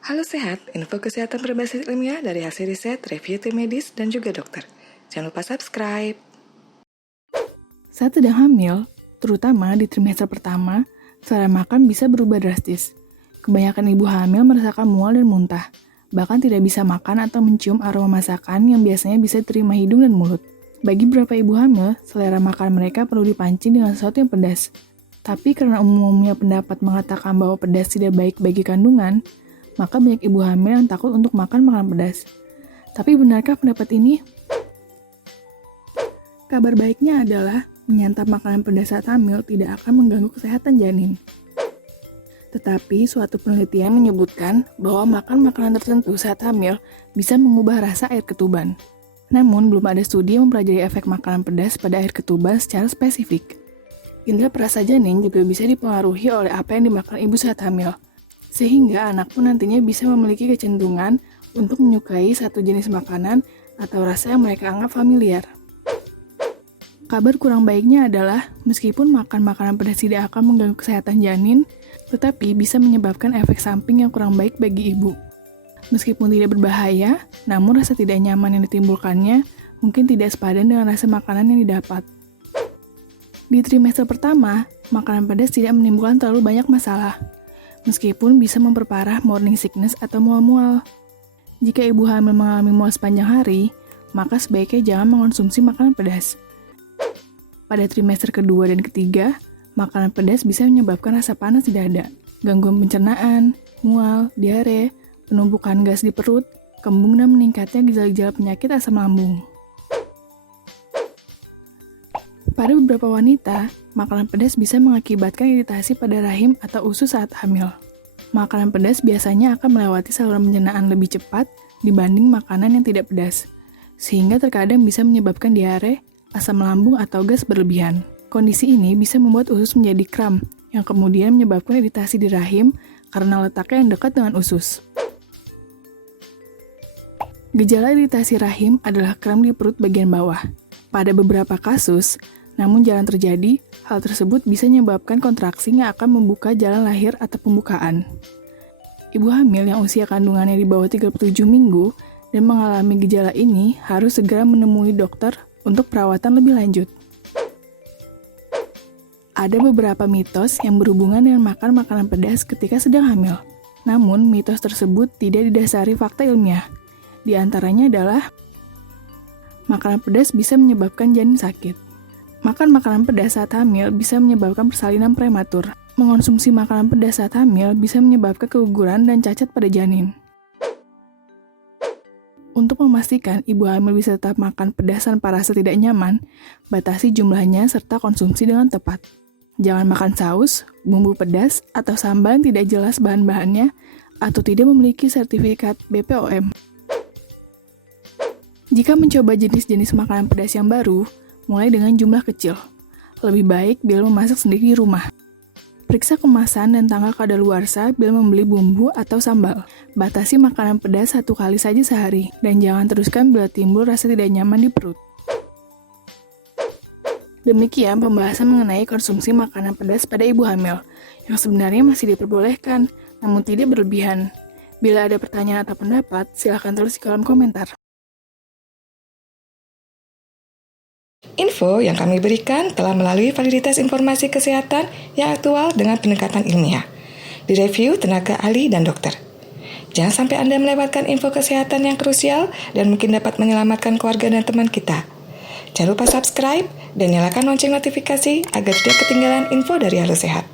Halo Sehat, info kesehatan berbasis ilmiah dari hasil riset, review tim medis, dan juga dokter. Jangan lupa subscribe. Saat sedang hamil, terutama di trimester pertama, selera makan bisa berubah drastis. Kebanyakan ibu hamil merasakan mual dan muntah, bahkan tidak bisa makan atau mencium aroma masakan yang biasanya bisa diterima hidung dan mulut. Bagi beberapa ibu hamil, selera makan mereka perlu dipancing dengan sesuatu yang pedas. Tapi karena umumnya pendapat mengatakan bahwa pedas tidak baik bagi kandungan, maka banyak ibu hamil yang takut untuk makan makanan pedas. Tapi benarkah pendapat ini? Kabar baiknya adalah menyantap makanan pedas saat hamil tidak akan mengganggu kesehatan janin. Tetapi suatu penelitian menyebutkan bahwa makan makanan tertentu saat hamil bisa mengubah rasa air ketuban. Namun belum ada studi yang mempelajari efek makanan pedas pada air ketuban secara spesifik. Indera perasa janin juga bisa dipengaruhi oleh apa yang dimakan ibu saat hamil, sehingga anak pun nantinya bisa memiliki kecenderungan untuk menyukai satu jenis makanan atau rasa yang mereka anggap familiar. Kabar kurang baiknya adalah, meskipun makan makanan pedas tidak akan mengganggu kesehatan janin, tetapi bisa menyebabkan efek samping yang kurang baik bagi ibu. Meskipun tidak berbahaya, namun rasa tidak nyaman yang ditimbulkannya mungkin tidak sepadan dengan rasa makanan yang didapat. Di trimester pertama, makanan pedas tidak menimbulkan terlalu banyak masalah, meskipun bisa memperparah morning sickness atau mual-mual. Jika ibu hamil mengalami mual sepanjang hari, maka sebaiknya jangan mengonsumsi makanan pedas. Pada trimester kedua dan ketiga, makanan pedas bisa menyebabkan rasa panas di dada, gangguan pencernaan, mual, diare, penumpukan gas di perut, kembung, dan meningkatnya gejala-gejala penyakit asam lambung. Pada beberapa wanita, makanan pedas bisa mengakibatkan iritasi pada rahim atau usus saat hamil. Makanan pedas biasanya akan melewati saluran pencernaan lebih cepat dibanding makanan yang tidak pedas, sehingga terkadang bisa menyebabkan diare, asam lambung, atau gas berlebihan. Kondisi ini bisa membuat usus menjadi kram, yang kemudian menyebabkan iritasi di rahim karena letaknya yang dekat dengan usus. Gejala iritasi rahim adalah kram di perut bagian bawah. Pada beberapa kasus, namun jarang terjadi, hal tersebut bisa menyebabkan kontraksi yang akan membuka jalan lahir atau pembukaan. Ibu hamil yang usia kandungannya di bawah 37 minggu dan mengalami gejala ini harus segera menemui dokter untuk perawatan lebih lanjut. Ada beberapa mitos yang berhubungan dengan makan makanan pedas ketika sedang hamil. Namun, mitos tersebut tidak didasari fakta ilmiah. Di antaranya adalah, makanan pedas bisa menyebabkan janin sakit. Makan makanan pedas saat hamil bisa menyebabkan persalinan prematur. Mengonsumsi makanan pedas saat hamil bisa menyebabkan keguguran dan cacat pada janin. Untuk memastikan ibu hamil bisa tetap makan pedas tanpa rasa tidak nyaman, batasi jumlahnya serta konsumsi dengan tepat. Jangan makan saus, bumbu pedas, atau sambal yang tidak jelas bahan-bahannya atau tidak memiliki sertifikat BPOM. Jika mencoba jenis-jenis makanan pedas yang baru, mulai dengan jumlah kecil. Lebih baik bila memasak sendiri di rumah. Periksa kemasan dan tanggal kadaluarsa bila membeli bumbu atau sambal. Batasi makanan pedas 1 kali saja sehari, dan jangan teruskan bila timbul rasa tidak nyaman di perut. Demikian pembahasan mengenai konsumsi makanan pedas pada ibu hamil, yang sebenarnya masih diperbolehkan, namun tidak berlebihan. Bila ada pertanyaan atau pendapat, silakan tulis di kolom komentar. Info yang kami berikan telah melalui validitas informasi kesehatan yang aktual dengan pendekatan ilmiah. Direview tenaga ahli dan dokter. Jangan sampai Anda melewatkan info kesehatan yang krusial dan mungkin dapat menyelamatkan keluarga dan teman kita. Jangan lupa subscribe dan nyalakan lonceng notifikasi agar tidak ketinggalan info dari Halo Sehat.